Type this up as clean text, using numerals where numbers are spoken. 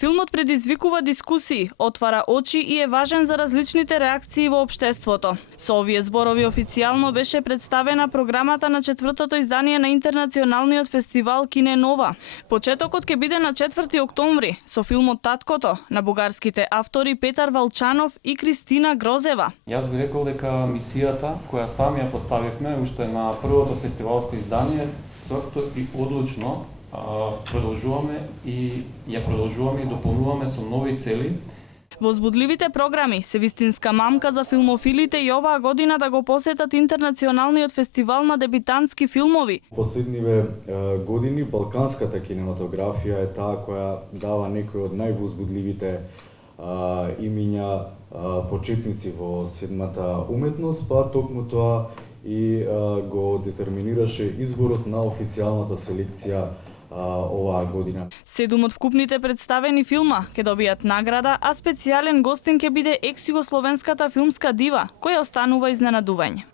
Филмот предизвикува дискусии, отвара очи и е важен за различните реакции во општеството. Со овие зборови официјално беше представена програмата на четвртото издание на Интернационалниот фестивал Кине Нова. Почетокот ќе биде на 4 октомври со филмот Таткото на бугарските автори Петар Валчанов и Кристина Грозева. Јас би рекол дека мисијата која сами ја поставивме уште на првото фестивалско издание цврсто и одлучно продолжуваме и дополнуваме со нови цели. Возбудливите програми се вистинска мамка за филмофилите и оваа година да го посетат Интернационалниот фестивал на дебитантски филмови. Последниве години балканската кинематографија е таа која дава некои од највозбудливите имиња почетници во седмата уметност, па токму тоа и го детерминираше изборот на официјалната селекција оваа година. 7 од вкупните представени филма ќе добијат награда, а специјален гостин ќе биде екс-југословенската филмска дива, која останува изненадување.